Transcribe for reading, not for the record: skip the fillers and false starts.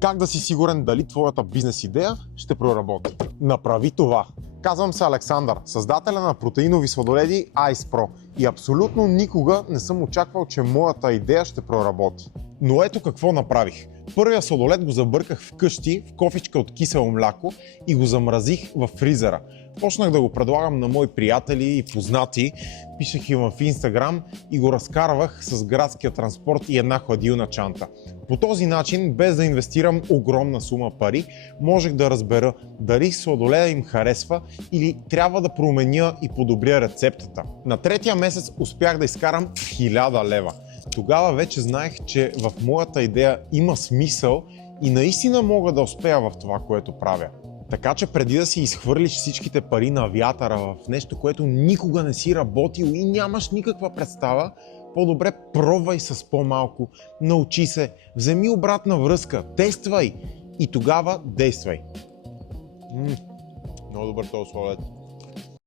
Как да си сигурен дали твоята бизнес идея ще проработи? Направи това! Казвам се Александър, създателя на протеинови сладоледи Ice Pro и абсолютно никога не съм очаквал, че моята идея ще проработи. Но ето какво направих. Първия сладолед го забърках вкъщи в кофичка от кисело мляко и го замразих в фризера. Почнах да го предлагам на мои приятели и познати, пишех им в Instagram и го разкарвах с градския транспорт и една хладилна чанта. По този начин, без да инвестирам огромна сума пари, можех да разбера дали сладоледа им харесва или трябва да променя и подобря рецептата. На третия месец успях да изкарам 1000 лева. Тогава вече знаех, че в моята идея има смисъл и наистина мога да успея в това, което правя. Така че преди да си изхвърлиш всичките пари на вятъра в нещо, което никога не си работил и нямаш никаква представа, по-добре пробвай с по-малко, научи се, вземи обратна връзка, тествай и тогава действай. Много добър този сладолед.